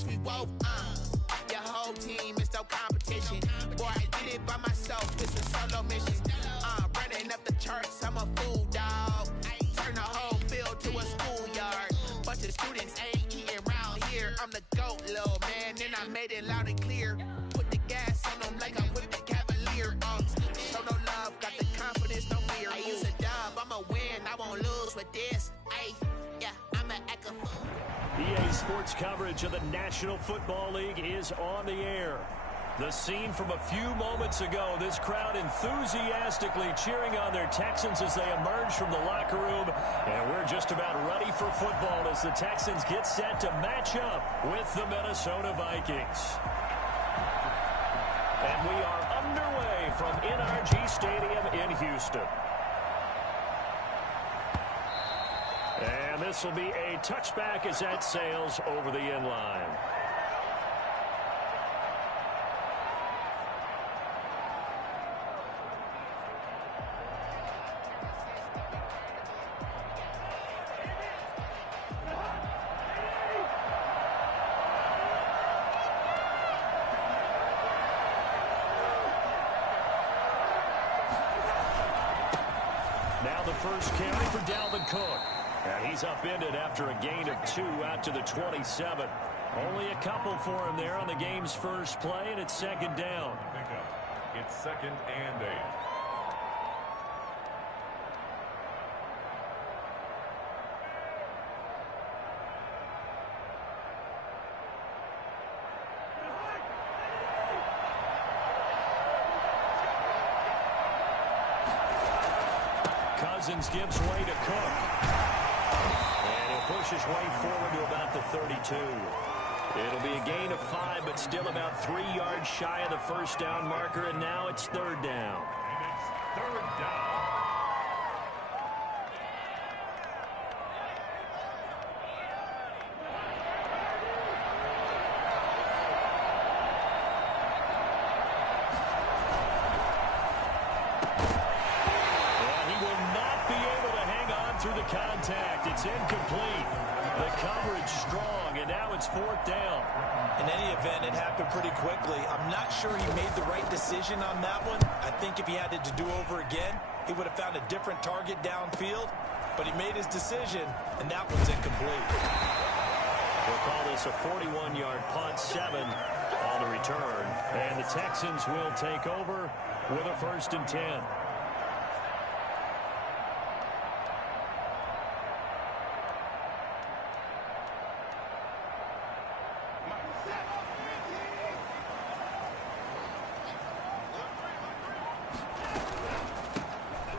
against me, whoa, your whole team is no competition. Boy, I did it by myself, it's a solo mission. Running up the charts, I'm a fool, dog. Turn the whole field to a schoolyard. Bunch of students ain't eating around here. I'm the GOAT, little man, and I made it loud and clear. Put the gas on them like I'm with the Cavalier. Show no love, got the confidence, no fear. I use a dub, I'ma win, I won't lose with this. Ay, yeah, I'ma act a fool. EA Sports coverage of the National Football League is on the air. The scene from a few moments ago, this crowd enthusiastically cheering on their Texans as they emerge from the locker room. And we're just about ready for football as the Texans get set to match up with the Minnesota Vikings. And we are underway from NRG Stadium in Houston. And this will be a touchback as that sails over the end line. Now the first carry for Dalvin Cook. And he's upended after a gain of 2 out to the 27. Only a couple for him there on the game's first play, and it's second down. It's 2nd and 8. Cousins gives way to Cook. And he'll push his way forward to about the 32. It'll be a gain of 5, but still about 3 yards shy of the first down marker, and now it's third down. And it's third down. Through the contact. It's incomplete. The coverage strong, and now it's fourth down. In any event, it happened pretty quickly. I'm not sure he made the right decision on that one. I think if he had it to do over again, he would have found a different target downfield, but he made his decision, and that one's incomplete. We'll call this a 41-yard punt, 7 on the return, and the Texans will take over with a 1st and 10.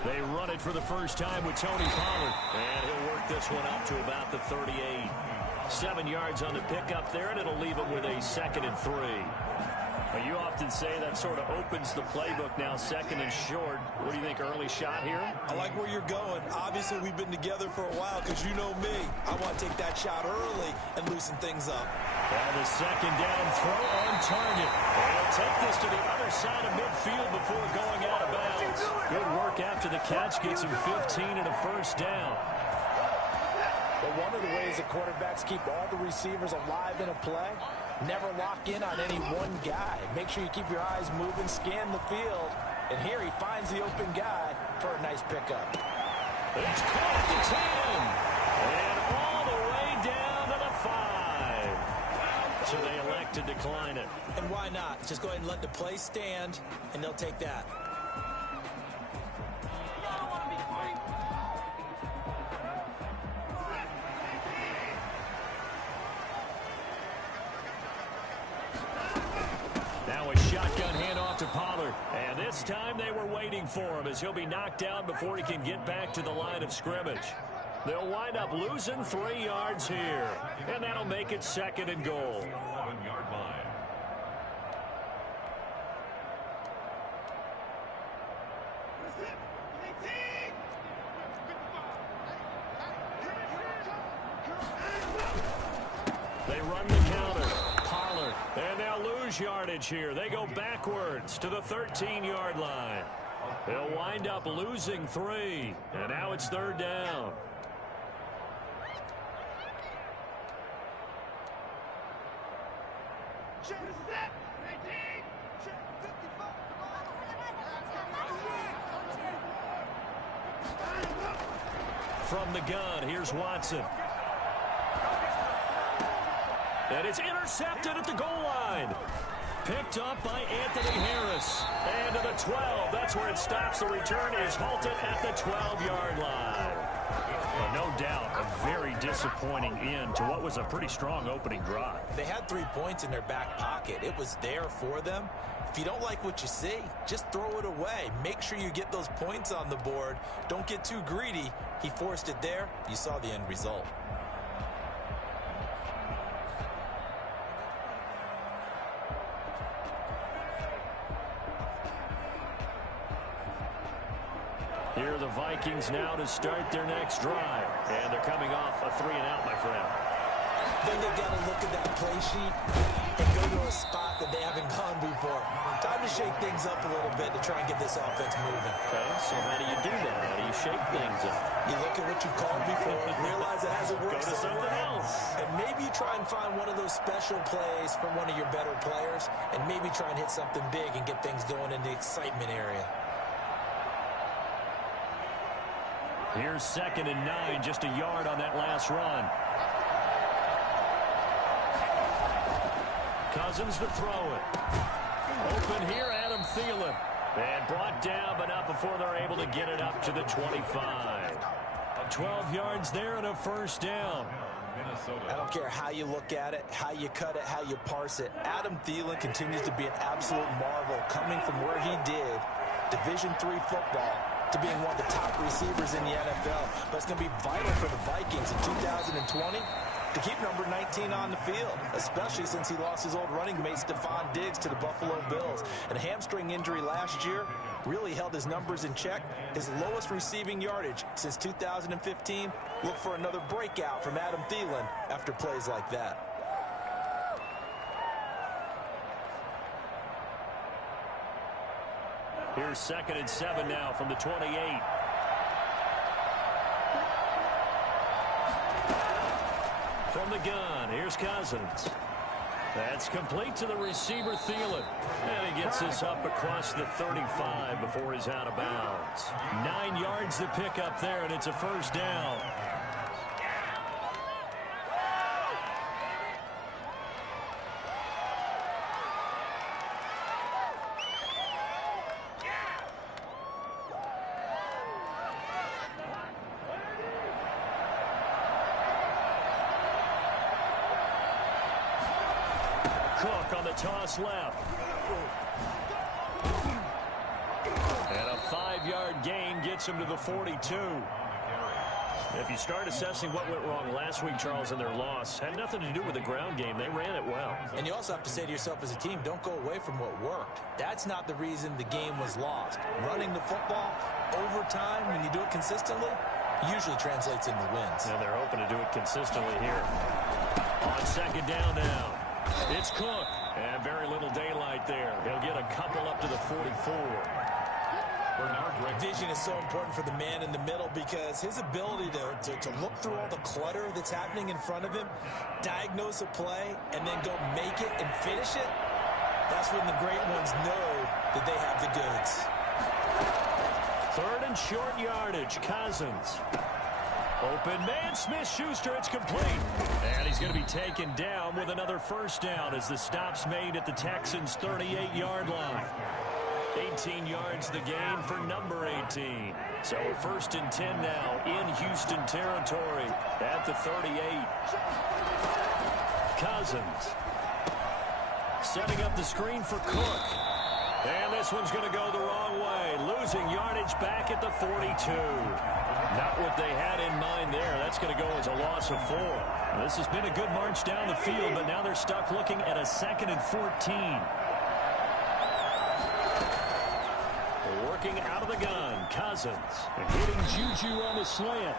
They run it for the first time with Tony Pollard. And he'll work this one up to about the 38. 7 yards on the pickup there, and it'll leave him with a 2nd and 3. Well, you often say that sort of opens the playbook now, 2nd and short. What do you think, early shot here? I like where you're going. Obviously, we've been together for a while because you know me. I want to take that shot early and loosen things up. And the 2nd down throw on target. And he'll take this to the other side of midfield before going out of bounds. Good work after the catch. Gets him 15 and a 1st down. But one of the ways that quarterbacks keep all the receivers alive in a play, never lock in on any one guy. Make sure you keep your eyes moving, scan the field. And here he finds the open guy for a nice pickup. It's caught at the 10. And all the way down to the 5. So they elect to decline it. And why not? Just go ahead and let the play stand, and they'll take that. Now a shotgun handoff to Pollard. And this time they were waiting for him as he'll be knocked down before he can get back to the line of scrimmage. They'll wind up losing 3 yards here. And that'll make it 2nd and goal. 11-yard line. They run the counter. Pollard. And they'll lose yardage here. They go backwards to the 13-yard line. They'll wind up losing 3. And now it's 3rd down. From the gun, here's Watson. And it's intercepted at the goal line. Picked up by Anthony Harris. And to the 12. That's where it stops. The return is halted at the 12-yard line. Well, no doubt a very disappointing end to what was a pretty strong opening drive. They had 3 points in their back pocket. It was there for them. If you don't like what you see, just throw it away. Make sure you get those points on the board. Don't get too greedy. He forced it there. You saw the end result. Here are the Vikings now to start their next drive. And they're coming off a 3-and-out, my friend. Then they've got to look at that play sheet and go to a spot that they haven't gone before. Time to shake things up a little bit to try and get this offense moving. Okay, so how do you do that? How do you shake things up? You look at what you called before, realize it hasn't worked. Go to something else. And maybe you try and find one of those special plays from one of your better players, and maybe try and hit something big and get things going in the excitement area. Here's 2nd and 9, just a yard on that last run. Cousins to throw it. Open here, Adam Thielen. And brought down, but not before they're able to get it up to the 25. 12 yards there and a first down. I don't care how you look at it, how you cut it, how you parse it. Adam Thielen continues to be an absolute marvel coming from where he did, Division III football, to being one of the top receivers in the NFL. But it's going to be vital for the Vikings in 2020 to keep number 19 on the field, especially since he lost his old running mate Stephon Diggs to the Buffalo Bills. And a hamstring injury last year really held his numbers in check. His lowest receiving yardage since 2015. Look for another breakout from Adam Thielen after plays like that. Here's 2nd and 7 now from the 28. From the gun, here's Cousins. That's complete to the receiver, Thielen. And he gets this up across the 35 before he's out of bounds. 9 yards to pick up there, and it's a first down. Cook on the toss left. And a 5-yard gain gets him to the 42. If you start assessing what went wrong last week, Charles, in their loss, had nothing to do with the ground game. They ran it well. And you also have to say to yourself as a team, don't go away from what worked. That's not the reason the game was lost. Running the football over time, when you do it consistently, usually translates into wins. And they're hoping to do it consistently here. On 2nd down now. It's Cook. And very little daylight there. He'll get a couple up to the 44. Vision is so important for the man in the middle because his ability to look through all the clutter that's happening in front of him, diagnose a play, and then go make it and finish it, that's when the great ones know that they have the goods. 3rd and short yardage. Cousins. Open man, Smith-Schuster, it's complete. And he's going to be taken down with another first down as the stop's made at the Texans' 38-yard line. 18 yards the gain for number 18. So 1st and 10 now in Houston territory at the 38. Cousins. Setting up the screen for Cook. And this one's going to go the wrong way. Losing yardage back at the 42. Not what they had in mind there. That's going to go as a loss of 4. Now, this has been a good march down the field, but now they're stuck looking at a 2nd and 14. Working out of the gun, Cousins. And hitting Juju on the slant.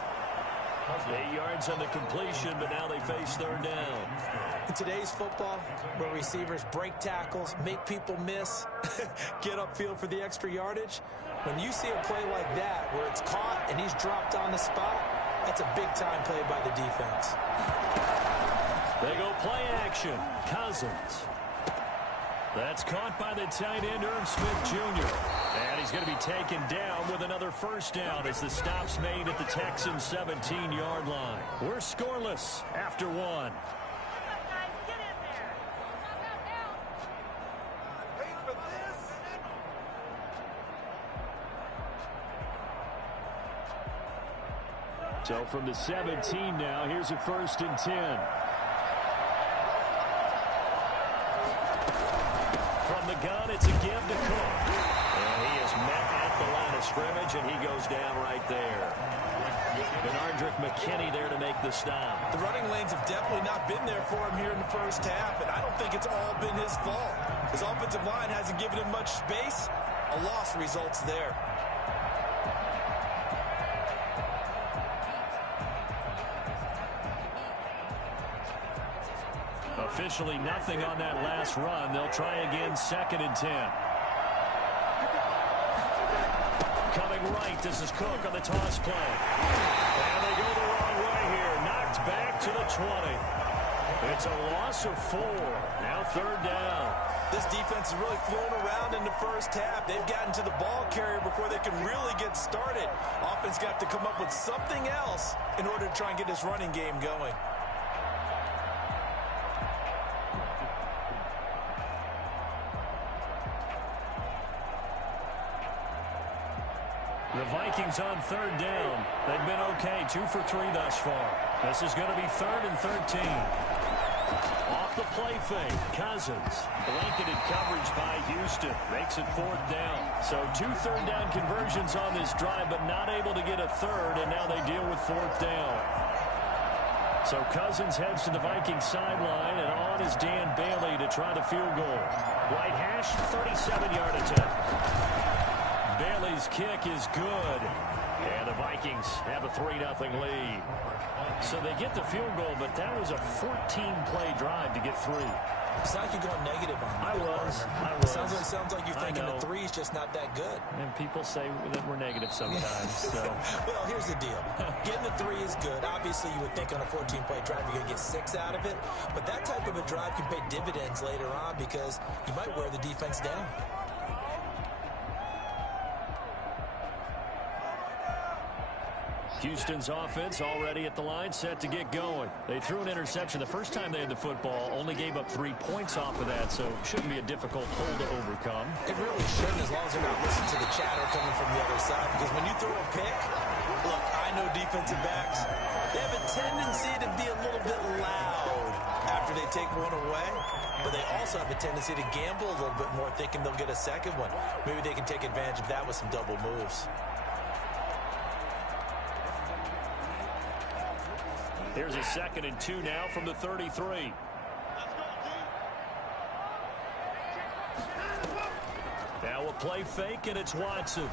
8 yards on the completion, but now they face 3rd down. In today's football, where receivers break tackles, make people miss, get upfield for the extra yardage, when you see a play like that where it's caught and he's dropped on the spot, that's a big-time play by the defense. They go play action. Cousins. That's caught by the tight end, Irv Smith Jr. And he's going to be taken down with another first down as the stop's made at the Texans' 17-yard line. We're scoreless after one. So from the 17 now, here's a 1st and 10. From the gun, it's a give to Cook. And he is met at the line of scrimmage, and he goes down right there. Benardrick McKinney there to make the stop. The running lanes have definitely not been there for him here in the first half, and I don't think it's all been his fault. His offensive line hasn't given him much space. A loss results there. Officially nothing on that last run. They'll try again, 2nd and 10. Coming right, this is Cook on the toss play. And they go the wrong way here. Knocked back to the 20. It's a loss of 4. Now 3rd down. This defense has really flown around in the first half. They've gotten to the ball carrier before they can really get started. Offense got to come up with something else in order to try and get this running game going. The Vikings on 3rd down. They've been okay, 2 for 3 thus far. This is going to be 3rd and 13. Off the play fake, Cousins. Blanketed coverage by Houston. Makes it 4th down. So 2 3rd down conversions on this drive, but not able to get a 3rd, and now they deal with 4th down. So Cousins heads to the Vikings sideline, and on is Dan Bailey to try the field goal. Right hash, 37-yard attempt. Bailey's kick is good. And the Vikings have a 3-0 lead. So they get the field goal, but that was a 14-play drive to get 3. It's like you're going negative on me. I was. Sounds like you're thinking the 3 is just not that good. And people say that we're negative sometimes. So. Well, here's the deal. Getting the 3 is good. Obviously, you would think on a 14-play drive you're going to get 6 out of it. But that type of a drive can pay dividends later on because you might wear the defense down. Houston's offense already at the line, set to get going. They threw an interception the first time they had the football, only gave up 3 points off of that, so shouldn't be a difficult hole to overcome. It really shouldn't, as long as they're not listening to the chatter coming from the other side, because when you throw a pick, look, I know defensive backs, they have a tendency to be a little bit loud after they take one away, but they also have a tendency to gamble a little bit more, thinking they'll get a second one. Maybe they can take advantage of that with some double moves. Here's a 2nd and 2 now from the 33. Now a play fake, and it's Watson.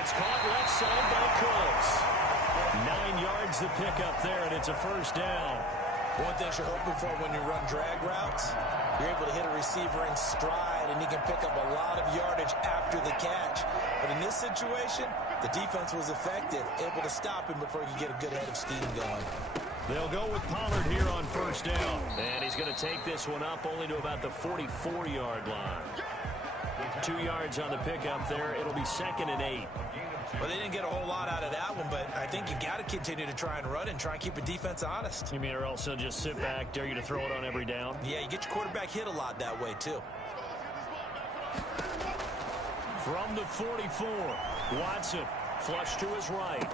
It's caught left side by Cooks. 9 yards to pick up there, and it's a 1st down. One thing you're hoping for when you run drag routes, you're able to hit a receiver in stride, and he can pick up a lot of yardage after the catch. But in this situation, the defense was effective, able to stop him before he could get a good head of steam going. They'll go with Pollard here on 1st down. And he's going to take this one up only to about the 44-yard line. 2 yards on the pickup there. It'll be 2nd and 8. Well, they didn't get a whole lot out of that one, but I think you got to continue to try and run and try and keep a defense honest. You mean or else they'll just sit back, dare you to throw it on every down? Yeah, you get your quarterback hit a lot that way, too. From the 44, Watson, flush to his right.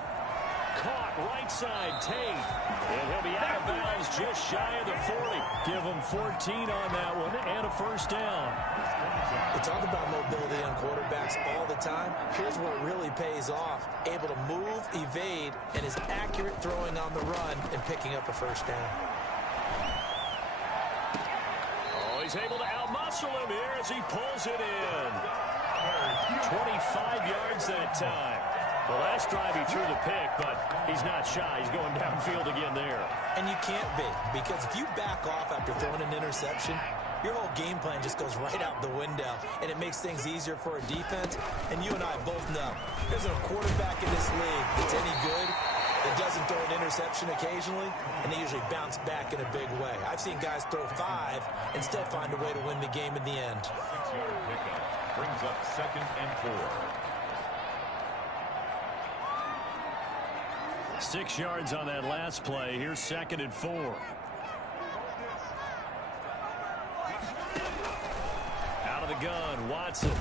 Caught right side, Tate. And he'll be out of bounds just shy of the 40. Give him 14 on that one and a 1st down. We talk about mobility on quarterbacks all the time. Here's where it really pays off. Able to move, evade, and is accurate throwing on the run and picking up a 1st down. Oh, he's able to outmuscle him here as he pulls it in. 25 yards that time. The last drive he threw the pick, but he's not shy. He's going downfield again there. And you can't be, because if you back off after throwing an interception, your whole game plan just goes right out the window, and it makes things easier for a defense. And you and I both know there's a quarterback in this league that's any good. that doesn't throw an interception occasionally, and they usually bounce back in a big way. I've seen guys throw 5 and still find a way to win the game in the end. 6-yard pickup brings up 2nd and 4. 6 yards on that last play. Here's 2nd and 4. Out of the gun, Watson.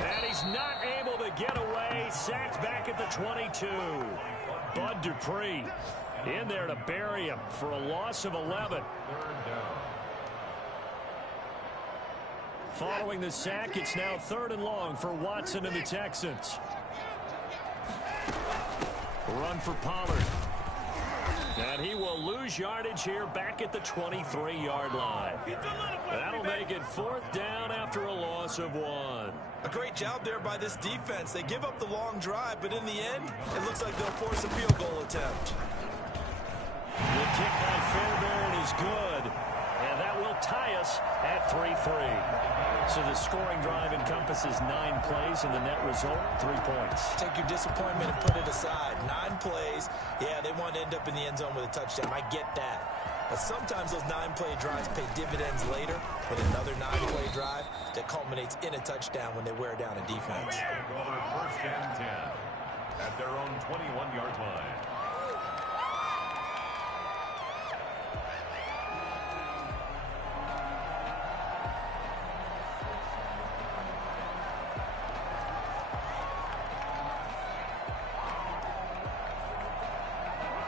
And he's not able to get away. Sacked back at the 22. Bud Dupree in there to bury him for a loss of 11. Following the sack, it's now 3rd and long for Watson and the Texans. Run for Pollard. And he will lose yardage here back at the 23-yard line. That'll make it 4th down after a loss of 1. A great job there by this defense. They give up the long drive, but in the end, it looks like they'll force a field goal attempt. The kick by Fairbairn is good. And that will tie us at 3-3. So the scoring drive encompasses 9 plays, and the net result, 3 points. Take your disappointment and put it aside. 9 plays. Yeah, they want to end up in the end zone with a touchdown. I get that. But sometimes those 9-play drives pay dividends later with another 9-play drive that culminates in a touchdown when they wear down a defense. 1st and 10 at their own 21-yard line.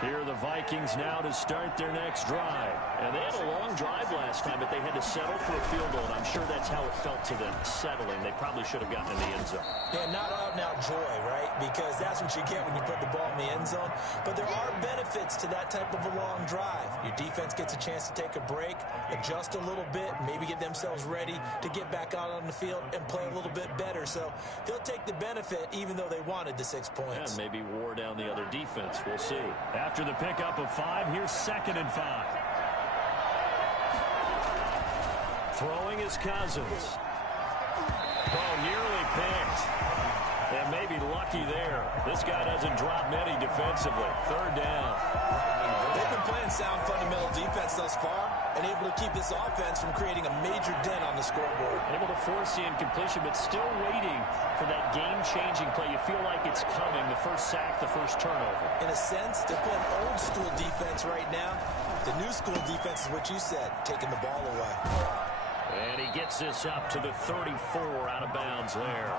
Here are the Vikings now to start their next drive. And they had a long drive last time, but they had to settle for a field goal. And I'm sure that's how it felt to them, settling. They probably should have gotten in the end zone. Yeah, not out and out joy, right? Because that's what you get when you put the ball in the end zone. But there are benefits to that type of a long drive. Your defense gets a chance to take a break, adjust a little bit, maybe get themselves ready to get back out on the field and play a little bit better. So they'll take the benefit even though they wanted the 6 points. And maybe wore down the other defense. We'll see. After the pickup of 5, here's 2nd and 5. Throwing is Cousins. Oh, nearly picked. And maybe lucky there. This guy doesn't drop many defensively. 3rd down. They've been playing sound fundamental defense thus far and able to keep this offense from creating a major dent on the scoreboard. Able to force the incompletion, but still waiting for that game-changing play. You feel like it's coming. The first sack, the first turnover. In a sense, they're playing old-school defense right now. The new-school defense is what you said, taking the ball away. And he gets this up to the 34, out of bounds there.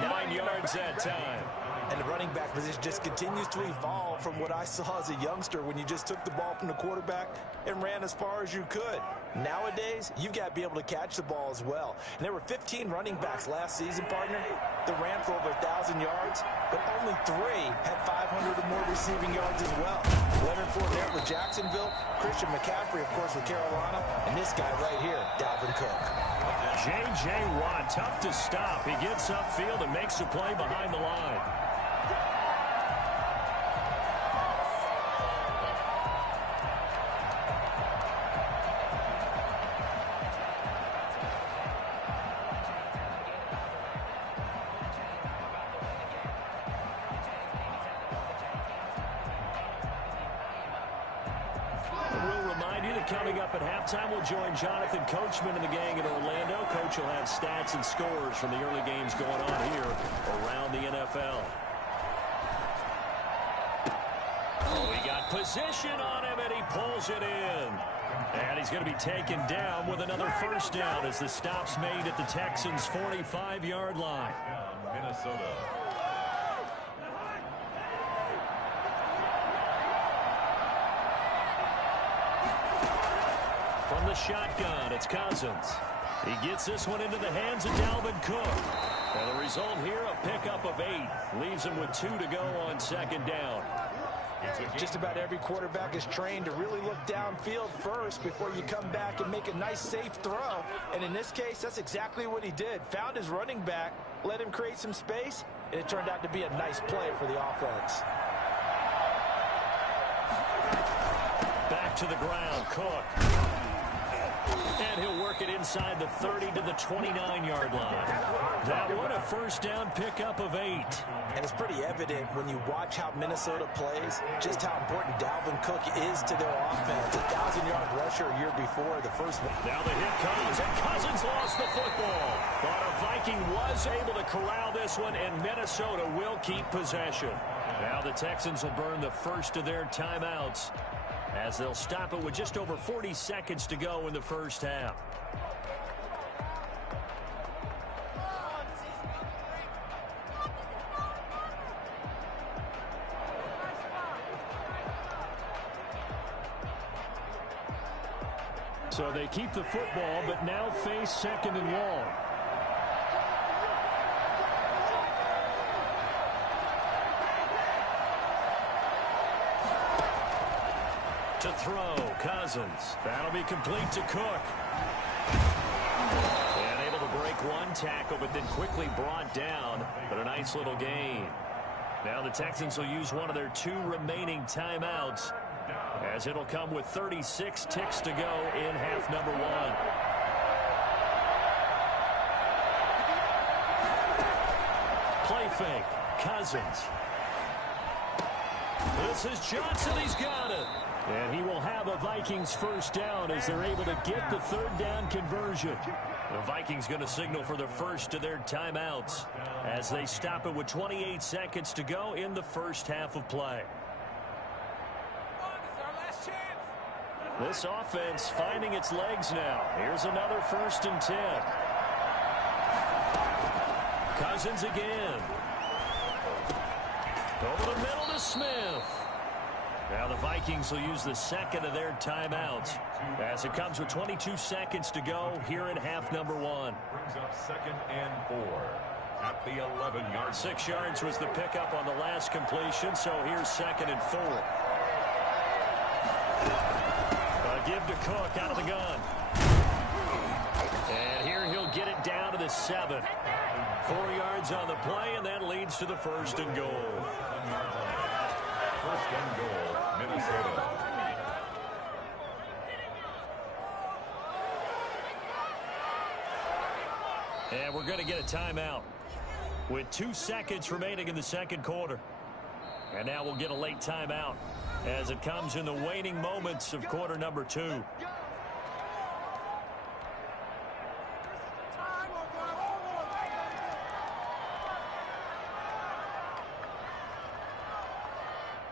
9 yards that time. And the running back position just continues to evolve from what I saw as a youngster when you just took the ball from the quarterback and ran as far as you could. Nowadays, you've got to be able to catch the ball as well. And there were 15 running backs last season, partner, that ran for over 1,000 yards, but only 3 had 500 or more receiving yards as well. Leonard Fournette with Jacksonville, Christian McCaffrey, of course, with Carolina, and this guy right here, Dalvin Cook. J.J. Watt, tough to stop. He gets upfield and makes a play behind the line. Coming up at halftime, we'll join Jonathan Coachman and the gang in Orlando. Coach will have stats and scores from the early games going on here around the NFL. Oh, he got position on him, and he pulls it in. And he's going to be taken down with another 1st down as the stop's made at the Texans' 45-yard line. Minnesota. From the shotgun, it's Cousins. He gets this one into the hands of Dalvin Cook. And the result here, a pickup of 8. Leaves him with 2 to go on 2nd down. Just about every quarterback is trained to really look downfield first before you come back and make a nice, safe throw. And in this case, that's exactly what he did. Found his running back, let him create some space, and it turned out to be a nice play for the offense. Back to the ground, Cook. And he'll work it inside the 30 to the 29-yard line. That one a first down pickup of 8. And it's pretty evident when you watch how Minnesota plays, just how important Dalvin Cook is to their offense. 1,000-yard rusher a year before the first one. Now the hit comes, and Cousins lost the football. But a Viking was able to corral this one, and Minnesota will keep possession. Now the Texans will burn the first of their timeouts as they'll stop it with just over 40 seconds to go in the first half. So they keep the football, but now face second and long. To throw, Cousins. That'll be complete to Cook. And able to break one tackle, but then quickly brought down. But a nice little gain. Now the Texans will use one of their 2 remaining timeouts, as it'll come with 36 ticks to go in half number 1. Play fake. Cousins. This is Johnson. He's got it. And he will have a Vikings first down as they're able to get the 3rd down conversion. The Vikings going to signal for the first of their timeouts as they stop it with 28 seconds to go in the first half of play. This offense finding its legs now. Here's another 1st and 10. Cousins again. Over the middle to Smith. Now the Vikings will use the second of their timeouts as it comes with 22 seconds to go here in half number 1. Brings up 2nd and 4 at the 11-yard. 6 yards was the pickup on the last completion, so here's 2nd and 4. Give to Cook out of the gun. And here he'll get it down to the 7. 4 yards on the play, and that leads to the 1st and goal. 1st and goal, Minnesota. And we're going to get a timeout with 2 seconds remaining in the second quarter. And now we'll get a late timeout as it comes in the waning moments of quarter number 2.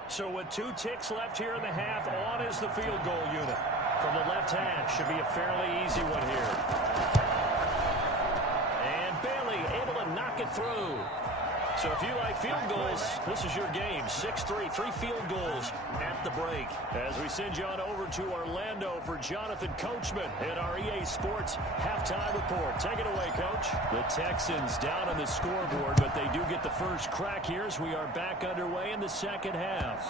So with 2 ticks left here in the half, on is the field goal unit. From the left hash, should be a fairly easy one here. And Bailey able to knock it through. So if you like field goals, this is your game. 6-3, 3 field goals at the break. As we send you on over to Orlando for Jonathan Coachman at our EA Sports halftime report. Take it away, Coach. The Texans down on the scoreboard, but they do get the first crack here as we are back underway in the second half.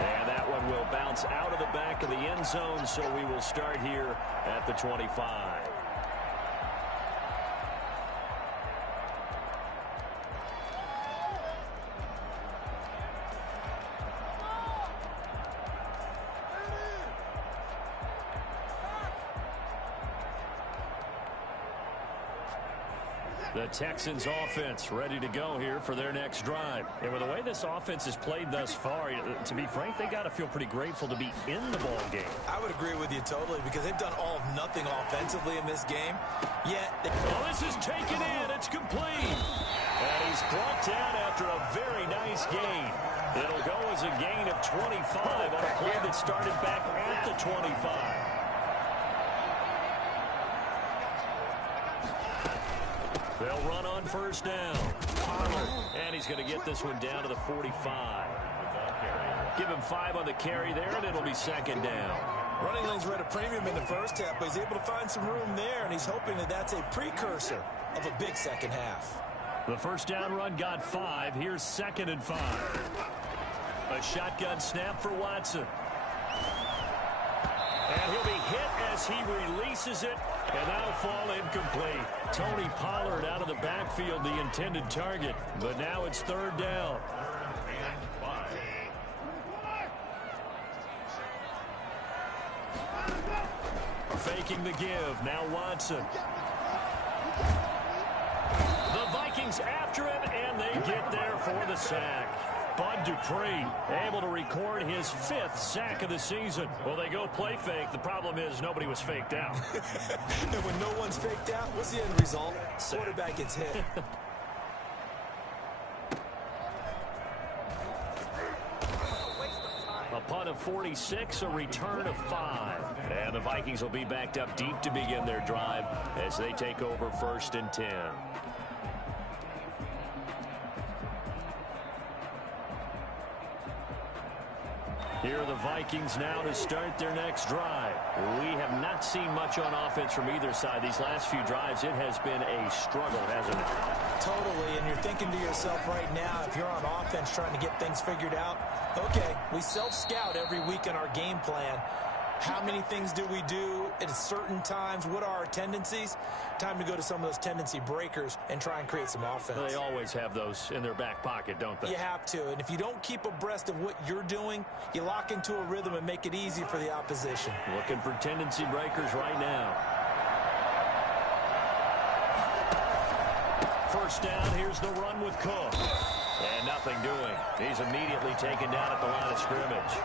And that one will bounce out of the back of the end zone, so we will start here at the 25. The Texans offense ready to go here for their next drive. And with the way this offense has played thus far, to be frank, they got to feel pretty grateful to be in the ball game. I would agree with you totally because they've done all of nothing offensively in this game. Yet, this is taken in. It's complete. And he's brought down after a very nice gain. It'll go as a gain of 25 on a play that started back at the 25. They'll run on first down. And he's going to get this one down to the 45. Give him 5 on the carry there, and it'll be second down. Running lanes were at a premium in the first half, but he's able to find some room there, and he's hoping that that's a precursor of a big second half. The first down run got 5. Here's 2nd and 5. A shotgun snap for Watson. And he'll be hit as he releases it, and that'll fall incomplete. Tony Pollard out of the backfield, the intended target, but now it's 3rd down. Fake taking the give. Now Watson. The Vikings after him, and they get there for the sack. Bud Dupree able to record his 5th sack of the season. Well, they go play fake. The problem is nobody was faked out. And when no one's faked out, what's the end result? Quarterback gets hit. A punt of 46, a return of 5. And the Vikings will be backed up deep to begin their drive as they take over 1st and 10. Here are the Vikings now to start their next drive. We have not seen much on offense from either side. These last few drives, it has been a struggle, hasn't it? Totally, and you're thinking to yourself right now, if you're on offense trying to get things figured out, okay, we self-scout every week in our game plan. How many things do we do at certain times? What are our tendencies? Time to go to some of those tendency breakers and try and create some offense. They always have those in their back pocket, don't they? You have to, and if you don't keep abreast of what you're doing, you lock into a rhythm and make it easy for the opposition. Looking for tendency breakers right now. First down, here's the run with Cook. And nothing doing. He's immediately taken down at the line of scrimmage.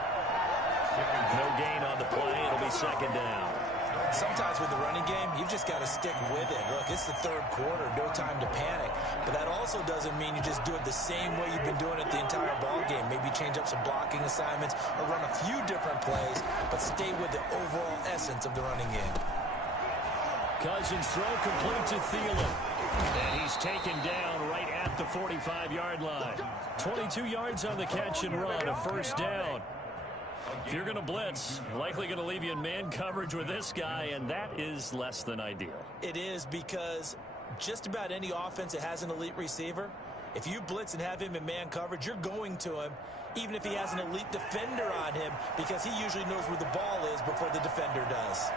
No gain on the play. It'll be 2nd down. Sometimes with the running game, you've just got to stick with it. Look, it's the 3rd quarter. No time to panic. But that also doesn't mean you just do it the same way you've been doing it the entire ball game. Maybe change up some blocking assignments or run a few different plays, but stay with the overall essence of the running game. Cousins throw complete to Thielen. And he's taken down right at the 45-yard line. 22 yards on the catch and run, a 1st down. If you're going to blitz, likely going to leave you in man coverage with this guy, and that is less than ideal. It is, because just about any offense that has an elite receiver, if you blitz and have him in man coverage, you're going to him, even if he has an elite defender on him, because he usually knows where the ball is before the defender does.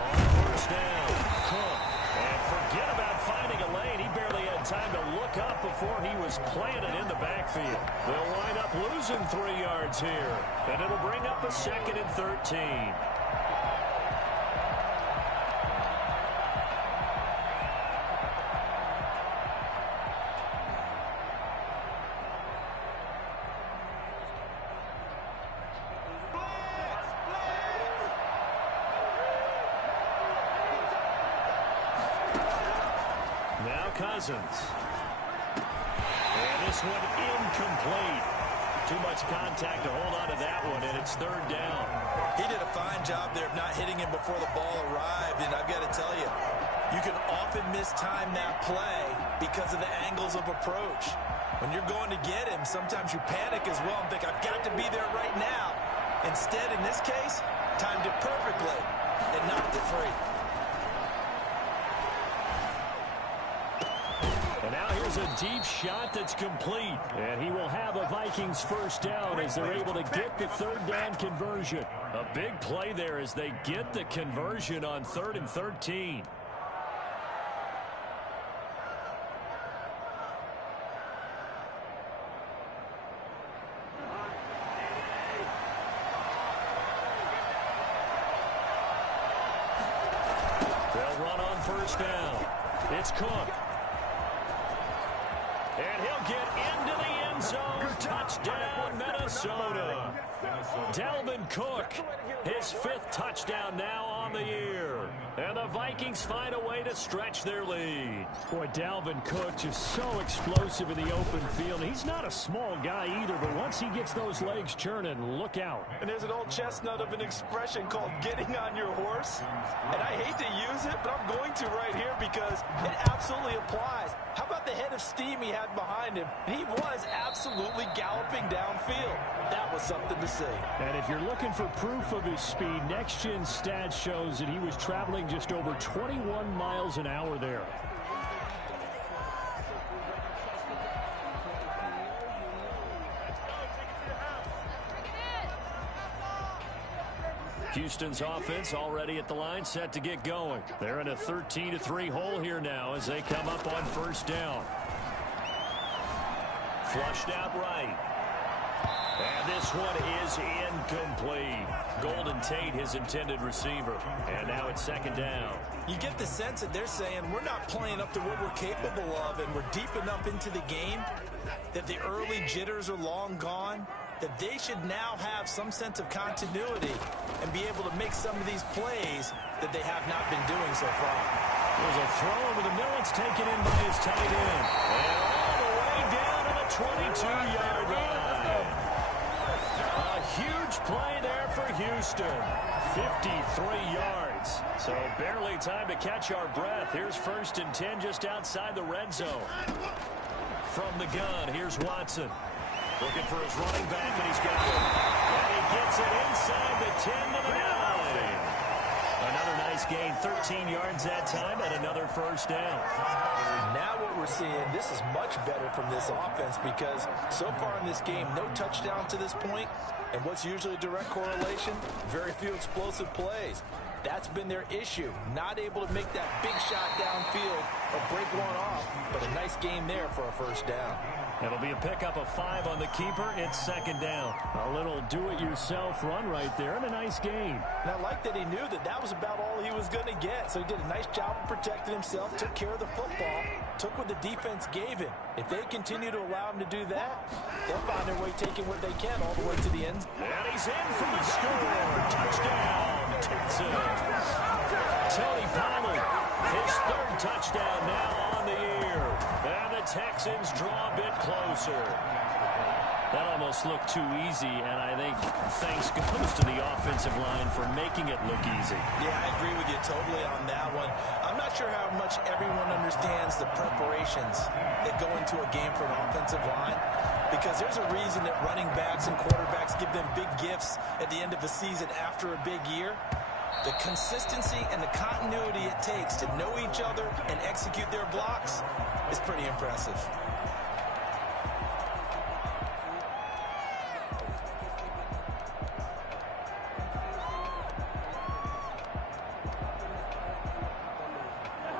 On 1st down, Cook. And forget about finding a lane. He barely had time to look up before he was planted in the backfield. They'll wind up losing 3 yards here, and it'll bring up a 2nd and 13. Now Cousins. And this one incomplete. Too much contact to hold on to that one, and it's 3rd down. He did a fine job there of not hitting him before the ball arrived, and I've got to tell you, you can often mistime that play because of the angles of approach. When you're going to get him, sometimes you panic as well and think, I've got to be there right now. Instead, in this case, timed it perfectly and knocked it free. And now here's a deep shot that's complete. And he will have a Vikings 1st down as they're able to get the 3rd down conversion. A big play there as they get the conversion on 3rd and 13. They'll run on 1st down. It's Cook. And he'll get into the end zone. Touchdown, Minnesota. Dalvin Cook, his 5th touchdown now on the year. And the Vikings find a way to stretch their lead. Boy, Dalvin Cook just so explosive in the open field. He's not a small guy either, but once he gets those legs churning, look out. And there's an old chestnut of an expression called getting on your horse. And I hate to use it, but I'm going to right here because it absolutely applies. How about the head of steam he had behind him? He was absolutely galloping downfield. That was something to see. And if you're looking for proof of his speed, Next Gen Stats shows that he was traveling just over 21 miles an hour there. Houston's offense already at the line, set to get going. They're in a 13-3 hole here now as they come up on 1st down. Flushed out right. And this one is incomplete. Golden Tate, his intended receiver. And now it's second down. You get the sense that they're saying we're not playing up to what we're capable of, and we're deep enough into the game that the early jitters are long gone, that they should now have some sense of continuity and be able to make some of these plays that they have not been doing so far. There's a throw over the middle. It's taken in by his tight end. And all the way down to the 22-yard line. A huge play there for Houston. 53 yards. So barely time to catch our breath. Here's 1st and 10 just outside the red zone. From the gun, here's Watson. Looking for his running back, and he's got it. And he gets it inside the 10 to the 9. Another nice gain, 13 yards that time, and another first down. Now what we're seeing, this is much better from this offense because so far in this game, no touchdown to this point, and what's usually a direct correlation? Very few explosive plays. That's been their issue, not able to make that big shot downfield or break one off, but a nice game there for a first down. It'll be a pickup of 5 on the keeper. It's second down. A little do-it-yourself run right there and a nice gain. And I like that he knew that that was about all he was going to get. So he did a nice job of protecting himself, took care of the football, took what the defense gave him. If they continue to allow him to do that, they'll find their way taking what they can all the way to the end. And he's in for the score. Touchdown, Texans. Tony Pollard, his 3rd touchdown now on the year. And the Texans draw a bit closer. That almost looked too easy, and I think thanks goes to the offensive line for making it look easy. Yeah, I agree with you totally on that one. I'm not sure how much everyone understands the preparations that go into a game for an offensive line, because there's a reason that running backs and quarterbacks give them big gifts at the end of the season after a big year. The consistency and the continuity it takes to know each other and execute their blocks is pretty impressive.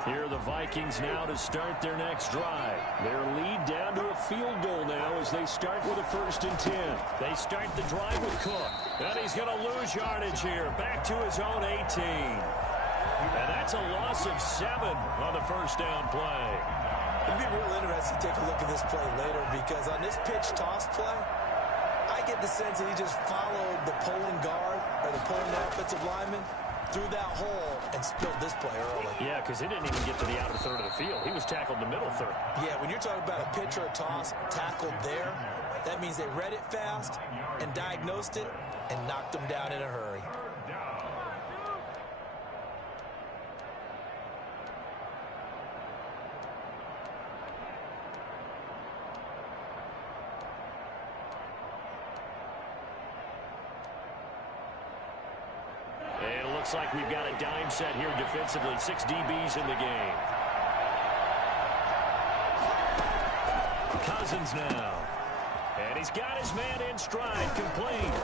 Here are the Vikings now to start their next drive. Their lead down to a field goal now as they start with a 1st and 10. They start the drive with Cook. And he's going to lose yardage here. Back to his own 18. And that's a loss of 7 on the first down play. It'd be real interesting to take a look at this play later, because on this pitch toss play, I get the sense that he just followed the pulling guard or the pulling offensive lineman through that hole and spilled this play early. Yeah, because he didn't even get to the outer third of the field. He was tackled in the middle third. Yeah, when you're talking about a pitch or a toss tackled there, that means they read it fast and diagnosed it and knocked him down in a hurry. Looks like we've got a dime set here defensively. 6 DBs in the game. Cousins now. And he's got his man in stride, complete.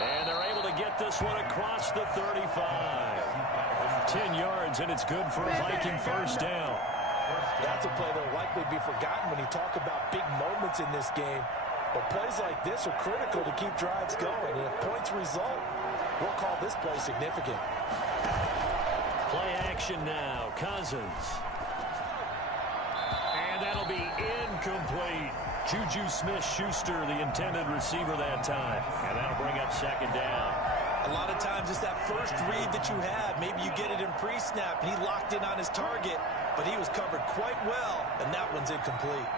And they're able to get this one across the 35. 10 yards, and it's good for a Viking first down. That's a play that will likely be forgotten when you talk about big moments in this game. But plays like this are critical to keep drives going. And if points result, we'll call this play significant. Play action now. Cousins. And that'll be incomplete. Juju Smith-Schuster, the intended receiver that time. And that'll bring up second down. A lot of times it's that first read that you have. Maybe you get it in pre-snap, and he locked in on his target, but he was covered quite well, and that one's incomplete.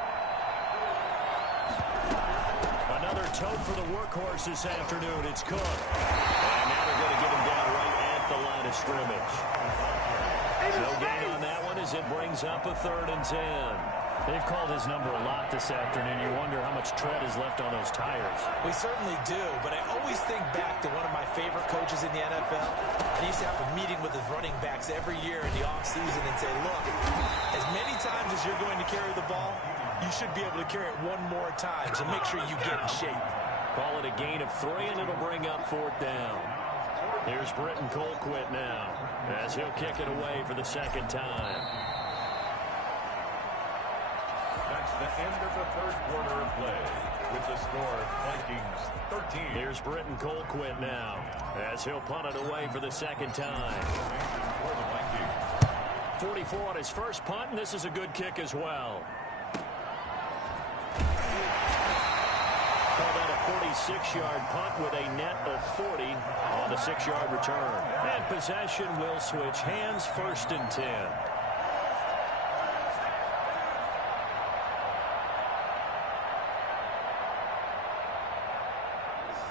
Another tote for the workhorse this afternoon. It's Cook. And now they're going to get him down right at the line of scrimmage. No gain on that one as it brings up a 3rd and 10. They've called his number a lot this afternoon. You wonder how much tread is left on those tires. We certainly do, but I always think back to one of my favorite coaches in the NFL. He used to have a meeting with his running backs every year in the offseason and say, look, as many times as you're going to carry the ball, you should be able to carry it one more time, so make sure you get in shape. Call it a gain of 3, and it'll bring up 4th down. Here's Britton Colquitt now, as he'll kick it away for the second time. That's the end of the first quarter of play. with the score Vikings 13. Here's Britton Colquitt now as he'll punt it away for the second time. For the Vikings. 44 on his first punt, and this is a good kick as well. Called out a 46-yard punt with a net of 40 on the 6-yard return. And possession will switch hands, 1st and 10.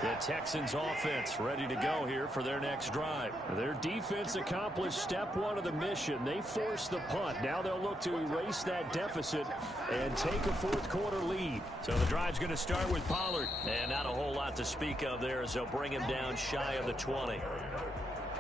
The Texans offense ready to go here for their next drive. Their defense accomplished step 1 of the mission. They forced the punt. Now they'll look to erase that deficit and take a 4th quarter lead. So the drive's going to start with Pollard. And not a whole lot to speak of there as they'll bring him down shy of the 20.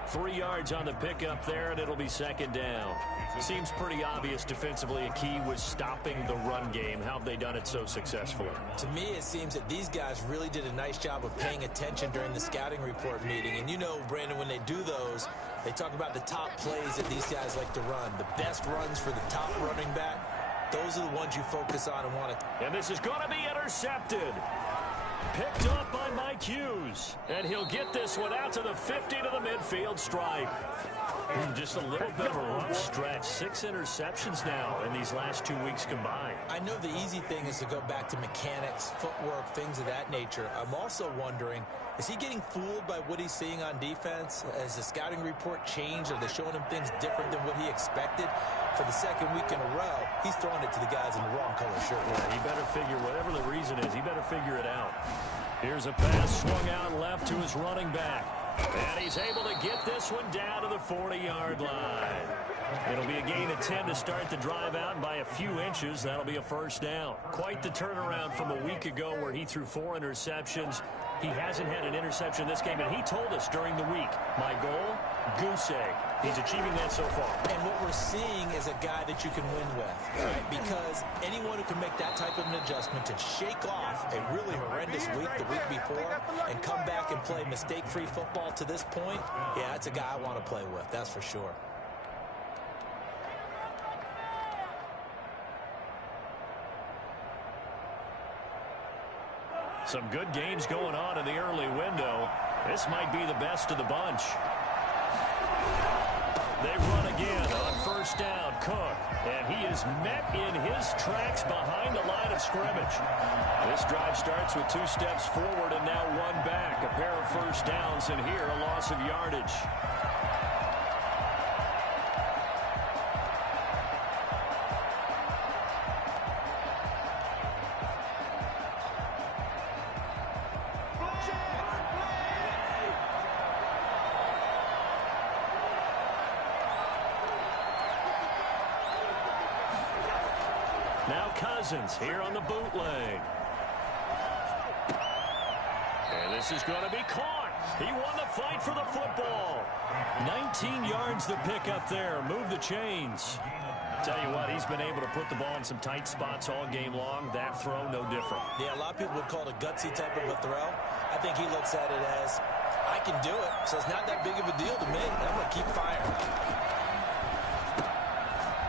3 yards on the pickup there, and it'll be 2nd down. Seems pretty obvious defensively a key was stopping the run game. How have they done it so successfully? To me, it seems that these guys really did a nice job of paying attention during the scouting report meeting. And you know, Brandon, when they do those, they talk about the top plays that these guys like to run. The best runs for the top running back, those are the ones you focus on and want to. And this is going to be intercepted. Picked up by Mike Hughes. And he'll get this one out to the 50 to the midfield stripe. Just a little bit of a rough stretch. 6 interceptions now in these last 2 weeks combined. I know the easy thing is to go back to mechanics, footwork, things of that nature. I'm also wondering, is he getting fooled by what he's seeing on defense? Has the scouting report changed? Are they showing him things different than what he expected? For the 2nd week in a row, he's throwing it to the guys in the wrong color shirt. Yeah, he better figure, whatever the reason is, he better figure it out. Here's a pass swung out left to his running back. And he's able to get this one down to the 40-yard line. It'll be a gain of 10 to start the drive out, and by a few inches, that'll be a 1st down. Quite the turnaround from a week ago where he threw 4 interceptions. He hasn't had an interception this game, and he told us during the week, my goal, goose egg. He's achieving that so far. And what we're seeing is a guy that you can win with, right? Because anyone who can make that type of an adjustment to shake off a really horrendous week the week before and come back and play mistake-free football to this point, yeah, that's a guy I want to play with, that's for sure. Some good games going on in the early window. This might be the best of the bunch. They run again on 1st down, Cook. And he is met in his tracks behind the line of scrimmage. This drive starts with 2 steps forward and now 1 back. A pair of 1st downs, and here a loss of yardage. Cousins here on the bootleg. And this is going to be caught. He won the fight for the football. 19 yards to pick up there. Move the chains. Tell you what, he's been able to put the ball in some tight spots all game long. That throw, no different. Yeah, a lot of people would call it a gutsy type of a throw. I think he looks at it as, I can do it, so it's not that big of a deal to me. I'm going to keep firing.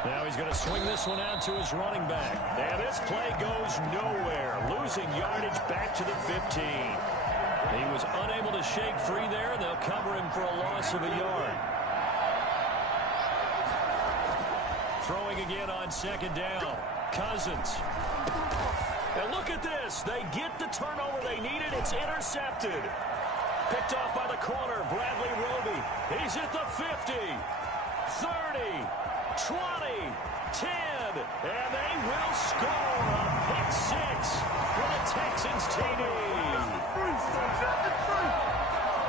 Now he's going to swing this one out to his running back. And this play goes nowhere. Losing yardage back to the 15. He was unable to shake free there. They'll cover him for a loss of a yard. Throwing again on 2nd down. Cousins. And look at this. They get the turnover they needed. It's intercepted. Picked off by the corner, Bradley Roby. He's at the 50, 30, 20, 10, and they will score a pick 6 for the Texans TD.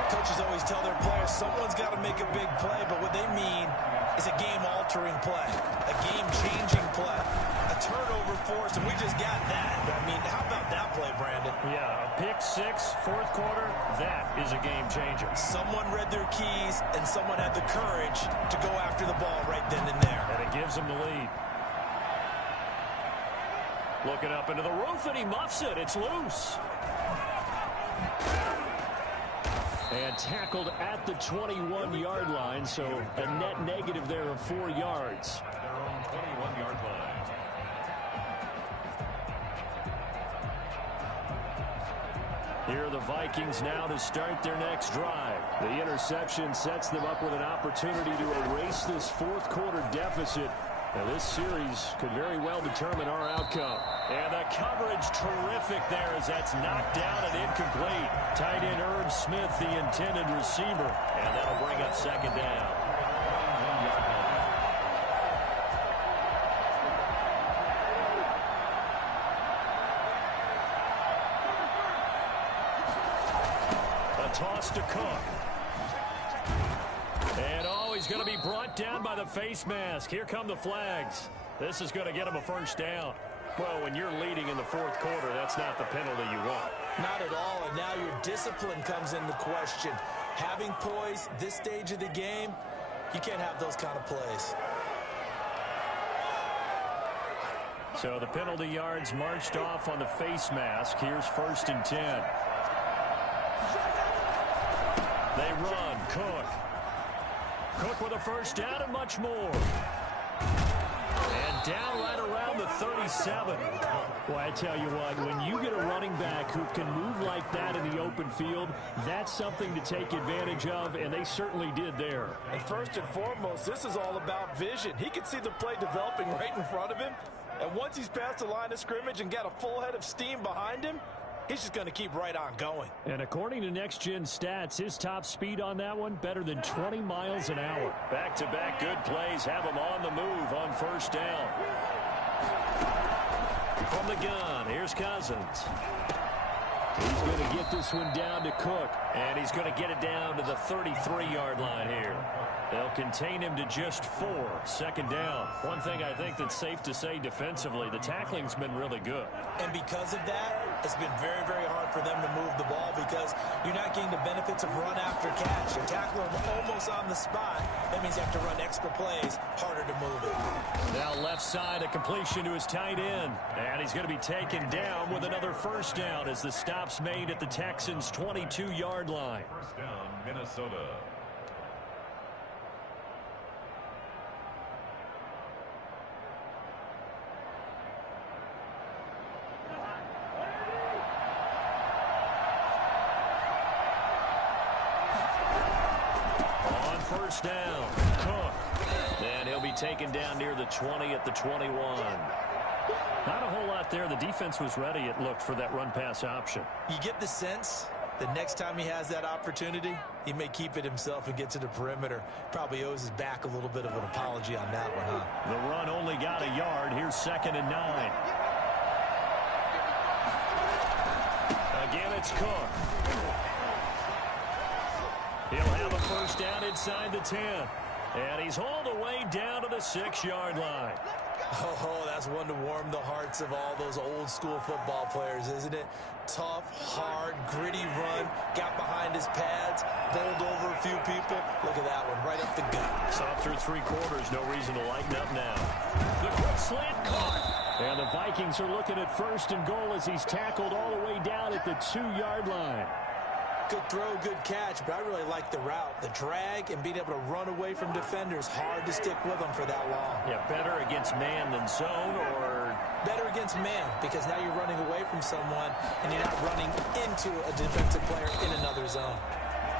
Coaches always tell their players someone's got to make a big play, but what they mean is a game-altering play, a game-changing play, a turnover force, and we just got that. I mean, how about that play, Brandon? Yeah, a pick 6, 4th quarter, that is a game-changer. Someone read their keys, and someone had the courage to go after the ball right then and there. And it gives them the lead. Looking up into the roof, and he muffs it. It's loose. And tackled at the 21-yard line, so a net negative there of 4 yards. Their own 21-yard line. Here are the Vikings now to start their next drive. The interception sets them up with an opportunity to erase this fourth quarter deficit. Now this series could very well determine our outcome. And the coverage terrific there as that's knocked down and incomplete. Tight end Irv Smith, the intended receiver. And that'll bring up second down. Toss to Cook. And he's going to be brought down by the face mask. Here come the flags. This is going to get him a first down. Well, when you're leading in the fourth quarter, that's not the penalty you want. Not at all, and now your discipline comes into question. Having poise this stage of the game, you can't have those kind of plays. So the penalty yards marched off on the face mask. Here's 1st and 10. They run. Cook. Cook with a first down and much more. And down right around the 37. Well, I tell you what, when you get a running back who can move like that in the open field, that's something to take advantage of, and they certainly did there. And first and foremost, this is all about vision. He can see the play developing right in front of him, and once he's past the line of scrimmage and got a full head of steam behind him, he's just going to keep right on going. And according to Next Gen Stats, his top speed on that one, better than 20 miles an hour. Back-to-back good plays have him on the move on first down. From the gun, here's Cousins. He's going to get this one down to Cook, and he's going to get it down to the 33-yard line here. They'll contain him to just 4, second down. One thing I think that's safe to say defensively, the tackling's been really good. And because of that, it's been very, very hard for them to move the ball because you're not getting the benefits of run after catch. You're tackling them almost on the spot. That means you have to run extra plays, harder to move it. Now left side, a completion to his tight end. And he's going to be taken down with another first down as the stop's made at the Texans' 22-yard line. First down, Minnesota. First down, Cook. And he'll be taken down near the 20 at the 21. Not a whole lot there. The defense was ready, it looked, for that run-pass option. You get the sense the next time he has that opportunity, he may keep it himself and get to the perimeter. Probably owes his back a little bit of an apology on that one, huh? The run only got a yard. Here's 2nd and 9. Again, it's Cook. He'll have a first down inside the 10. And he's hauled away down to the 6-yard line. Oh, that's one to warm the hearts of all those old-school football players, isn't it? Tough, hard, gritty run. Got behind his pads, bowled over a few people. Look at that one, right up the gut. Saw through 3 quarters, no reason to lighten up now. The quick slant caught. And the Vikings are looking at 1st and goal as he's tackled all the way down at the 2-yard line. Good throw, good catch, but I really like the route. The drag and being able to run away from defenders. Hard to stick with them for that long. Yeah, better against man than zone, or? Better against man, because now you're running away from someone and you're not running into a defensive player in another zone.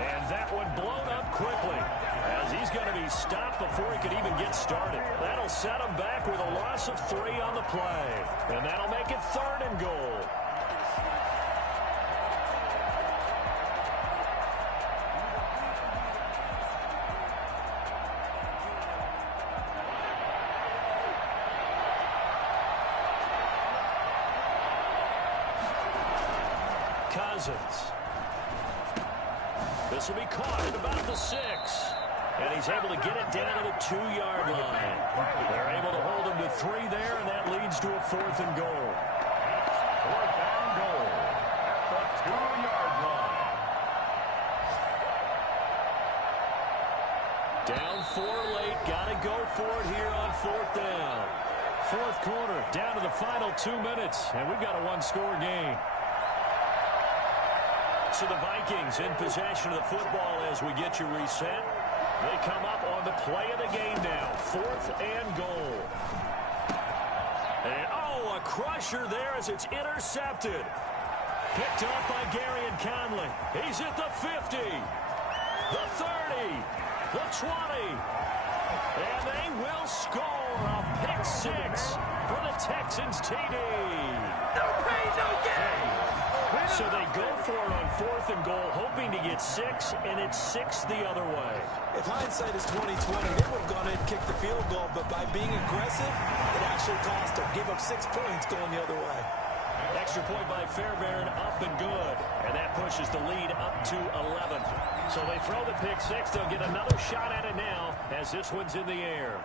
And that one blown up quickly as he's going to be stopped before he could even get started. That'll set him back with a loss of 3 on the play. And that'll make it 3rd and goal. This will be caught at about the 6. And he's able to get it down to the 2-yard line. They're able to hold him to 3 there, and that leads to a 4th and goal. 4th and goal at the 2-yard line. Down 4 late. Got to go for it here on 4th down. 4th quarter, down to the final 2 minutes, and we've got a 1-score game. So the Vikings in possession of the football as we get you reset. They come up on the play of the game now. 4th and goal. And, a crusher there as it's intercepted. Picked off by Gary and Conley. He's at the 50, the 30, the 20. And they will score a pick six for the Texans TD. No pain, no gain. So they go for it on 4th and goal, hoping to get 6, and it's 6 the other way. If hindsight is 20/20, they would have gone in and kicked the field goal, but by being aggressive, it actually cost them. Give up 6 points going the other way. Extra point by Fairbairn, up and good. And that pushes the lead up to 11. So they throw the pick six. They'll get another shot at it now as this one's in the air.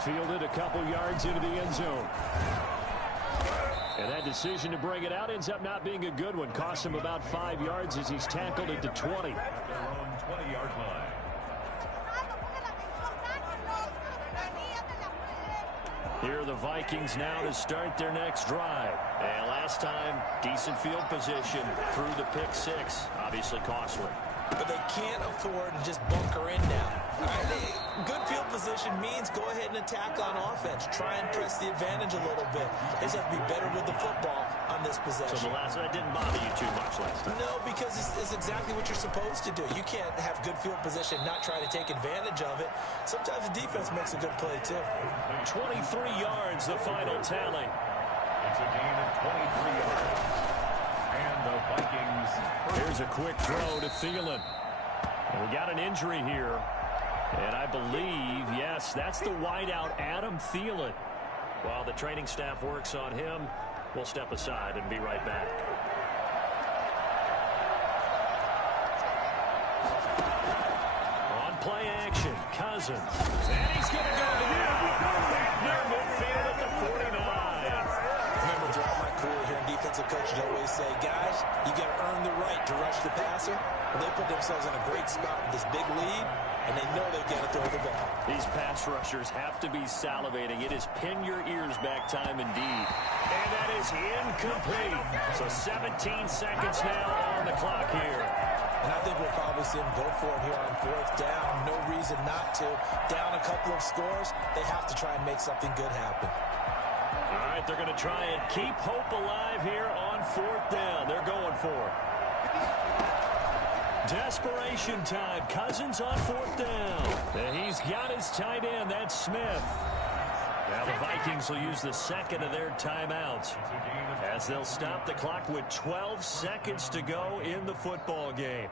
Fielded a couple yards into the end zone. And that decision to bring it out ends up not being a good one. Cost him about 5 yards as he's tackled at the 20. At their own 20-yard line. Here are the Vikings now to start their next drive. And last time, decent field position through the pick six. Obviously costly. But they can't afford to just bunker in now. Good field position means go ahead and attack on offense. Try and press the advantage a little bit. They just have to be better with the football on this possession. So that didn't bother you too much last time? No, because it's exactly what you're supposed to do. You can't have good field position, not try to take advantage of it. Sometimes the defense makes a good play, too. 23 yards, the final tally. It's a gain of 23 yards. And the Vikings. Here's a quick throw to Thielen. And we got an injury here. And I believe, yes, that's the wideout, Adam Thielen. While the training staff works on him, we'll step aside and be right back. On play action, Cousins. And he's going to go near midfield at the 49. Remember, throughout my career here in defensive coaches always say, guys, you got to earn the right to rush the passer. And they put themselves in a great spot with this big lead, and they know they've got to throw the ball. These pass rushers have to be salivating. It is pin your ears back time indeed. And that is incomplete. So 17 seconds now on the clock here. And I think we'll probably see them go for it here on 4th down. No reason not to. Down a couple of scores, they have to try and make something good happen. All right, they're going to try and keep hope alive here on 4th down. They're going for it. Desperation time. Cousins on 4th down. And he's got his tight end. That's Smith. Now the Vikings will use the second of their timeouts as they'll stop the clock with 12 seconds to go in the football game.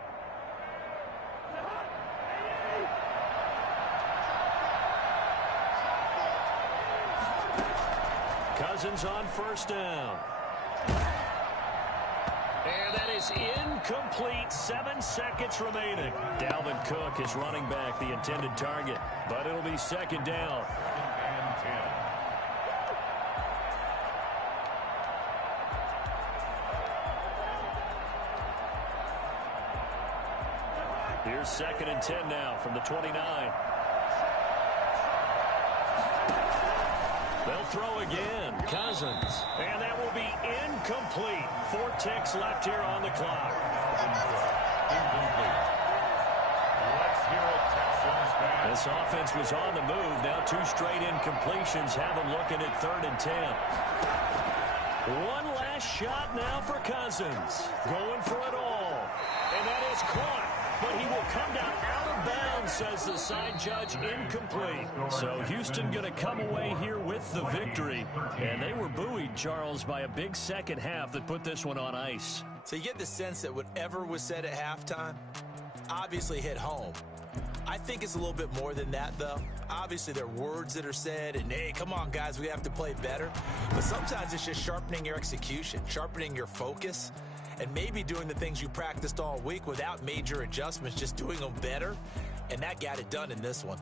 Cousins on 1st down. And that is incomplete. 7 seconds remaining. Dalvin Cook is running back, the intended target. But it'll be 2nd down. And 10. Here's 2nd and 10 now from the 29. They'll throw again. Cousins. And that will be incomplete. 4 ticks left here on the clock. Incomplete. Let's hear it, Texans fans. This offense was on the move. Now 2 straight incompletions have them looking at 3rd and 10. One last shot now for Cousins. Going for it all. And that is caught. But he will come down out of bounds, says the side judge, incomplete. So Houston going to come away here with the victory. And they were buoyed, Charles, by a big second half that put this one on ice. So you get the sense that whatever was said at halftime obviously hit home. I think it's a little bit more than that, though. Obviously, there are words that are said, and, hey, come on, guys, we have to play better. But sometimes it's just sharpening your execution, sharpening your focus, and maybe doing the things you practiced all week without major adjustments, just doing them better, and that got it done in this one.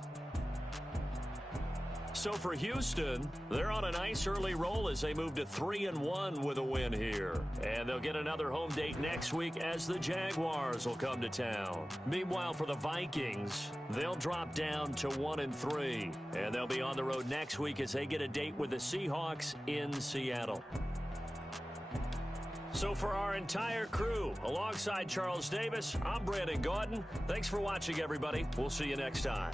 So for Houston, they're on a nice early roll as they move to 3-1 with a win here. And they'll get another home date next week as the Jaguars will come to town. Meanwhile, for the Vikings, they'll drop down to 1-3. And they'll be on the road next week as they get a date with the Seahawks in Seattle. So for our entire crew, alongside Charles Davis, I'm Brandon Gaudin. Thanks for watching, everybody. We'll see you next time.